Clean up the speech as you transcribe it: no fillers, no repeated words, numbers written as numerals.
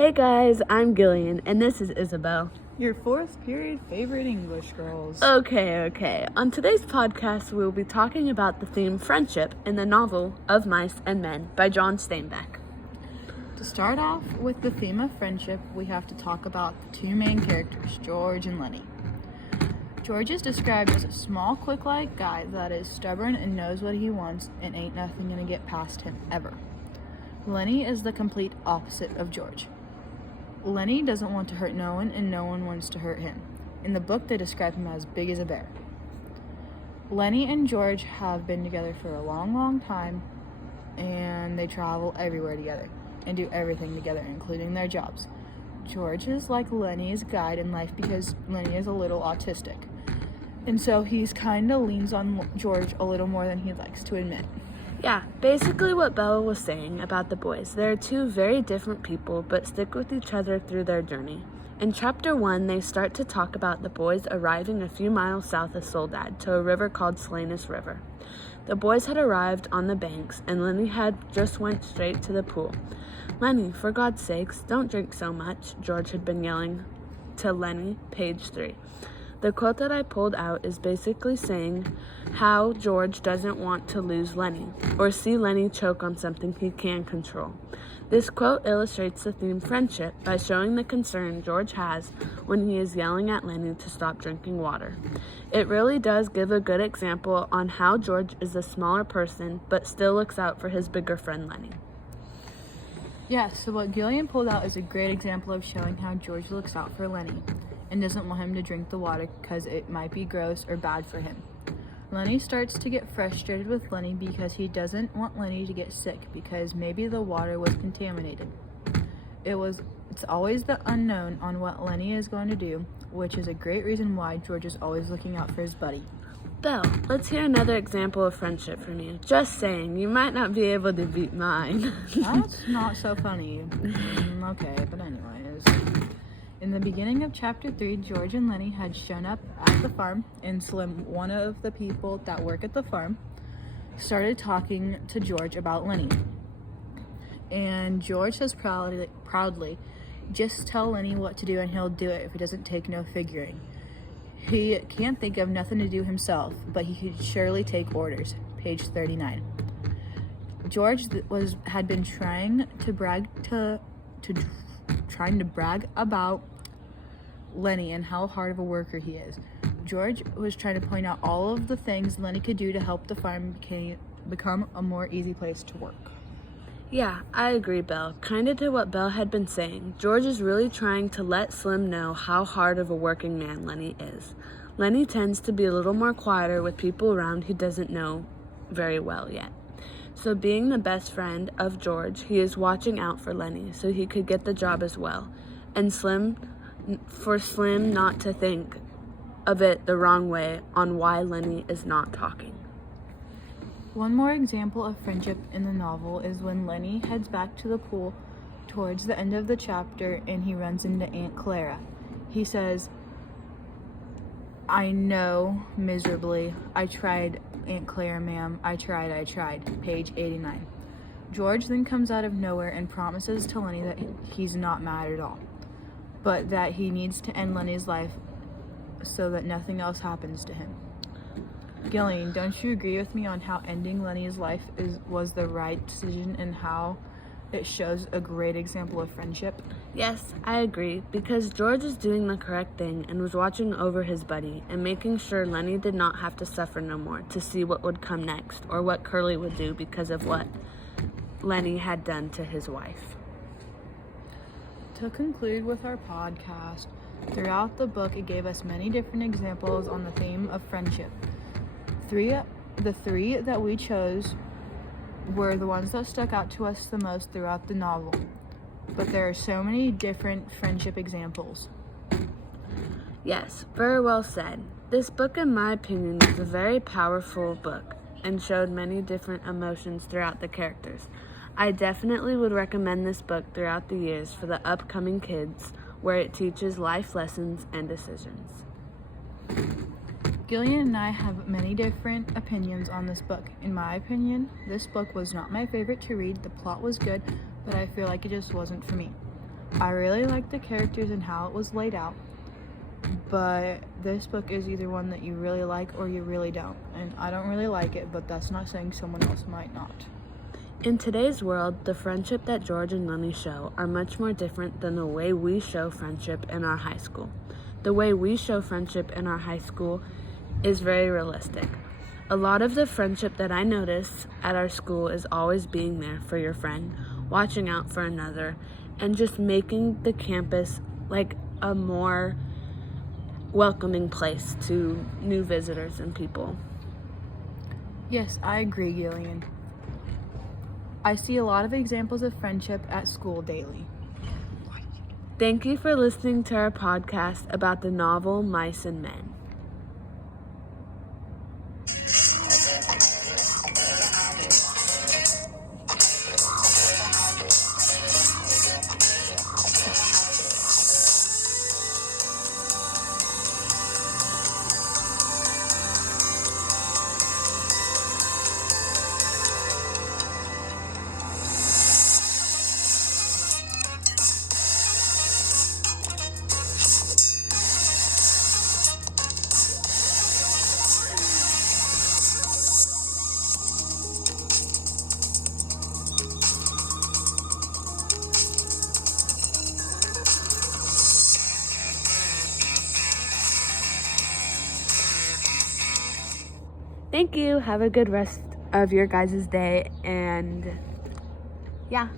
Hey guys, I'm Gillian, and this is Isabel. Your fourth period favorite English girls. Okay. On today's podcast, we will be talking about the theme friendship in the novel Of Mice and Men by John Steinbeck. To start off with the theme of friendship, we have to talk about the two main characters, George and Lenny. George is described as a small, quick-like guy that is stubborn and knows what he wants and ain't nothing gonna get past him, ever. Lenny is the complete opposite of George. Lenny doesn't want to hurt no one, and no one wants to hurt him. In the book, they describe him as big as a bear. Lenny and George have been together for a long time, and they travel everywhere together and do everything together, including their jobs. George is like Lenny's guide in life because Lenny is a little autistic, and so he's kind of leans on George a little more than he likes to admit. Yeah, basically what Bella was saying about the boys. They're two very different people, but stick with each other through their journey. In chapter 1, they start to talk about the boys arriving a few miles south of Soledad to a river called Salinas River. The boys had arrived on the banks, and Lenny had just went straight to the pool. "Lenny, for God's sakes, don't drink so much," George had been yelling to Lenny, page 3. The quote that I pulled out is basically saying how George doesn't want to lose Lenny or see Lenny choke on something he can control. This quote illustrates the theme friendship by showing the concern George has when he is yelling at Lenny to stop drinking water. It really does give a good example on how George is a smaller person but still looks out for his bigger friend Lenny. Yeah, so what Gillian pulled out is a great example of showing how George looks out for Lenny and doesn't want him to drink the water because it might be gross or bad for him. Lenny starts to get frustrated with Lenny because he doesn't want Lenny to get sick because maybe the water was contaminated. It's always the unknown on what Lenny is going to do, which is a great reason why George is always looking out for his buddy. Belle, let's hear another example of friendship from you. Just saying, you might not be able to beat mine. That's not so funny. Okay, but anyways. In the beginning of chapter 3, George and Lenny had shown up at the farm, and Slim, one of the people that work at the farm, started talking to George about Lenny. And George says proudly, "Just tell Lenny what to do and he'll do it if he doesn't take no figuring. He can't think of nothing to do himself, but he could surely take orders." Page 39. George had been trying to brag about Lenny and how hard of a worker he is. George was trying to point out all of the things Lenny could do to help the farm become a more easy place to work. Yeah, I agree, Belle. Kinda to what Belle had been saying. George is really trying to let Slim know how hard of a working man Lenny is. Lenny tends to be a little more quieter with people around he doesn't know very well yet. So being the best friend of George, he is watching out for Lenny so he could get the job as well. And for Slim not to think of it the wrong way on why Lenny is not talking. One more example of friendship in the novel is when Lenny heads back to the pool towards the end of the chapter and he runs into Aunt Clara. He says, "I know, miserably. I tried, Aunt Clara, ma'am. I tried. Page 89. George then comes out of nowhere and promises to Lenny that he's not mad at all, but that he needs to end Lenny's life so that nothing else happens to him. Gillian, don't you agree with me on how ending Lenny's life was the right decision and how it shows a great example of friendship? Yes, I agree, because George is doing the correct thing and was watching over his buddy and making sure Lenny did not have to suffer no more to see what would come next or what Curly would do because of what Lenny had done to his wife. To conclude with our podcast, throughout the book it gave us many different examples on the theme of friendship. The three that we chose were the ones that stuck out to us the most throughout the novel, but there are so many different friendship examples. Yes, very well said. This book, in my opinion, was a very powerful book and showed many different emotions throughout the characters. I definitely would recommend this book throughout the years for the upcoming kids, where it teaches life lessons and decisions. Gillian and I have many different opinions on this book. In my opinion, this book was not my favorite to read. The plot was good, but I feel like it just wasn't for me. I really like the characters and how it was laid out, but this book is either one that you really like or you really don't. And I don't really like it, but that's not saying someone else might not. In today's world, the friendship that George and Lenny show are much more different than the way we show friendship in our high school. The way we show friendship in our high school is very realistic. A lot of the friendship that I notice at our school is always being there for your friend, watching out for another, and just making the campus like a more welcoming place to new visitors and people. Yes, I agree, Gillian. I see a lot of examples of friendship at school daily. Thank you for listening to our podcast about the novel Mice and Men. Thank you. Have a good rest of your guys' day. And yeah.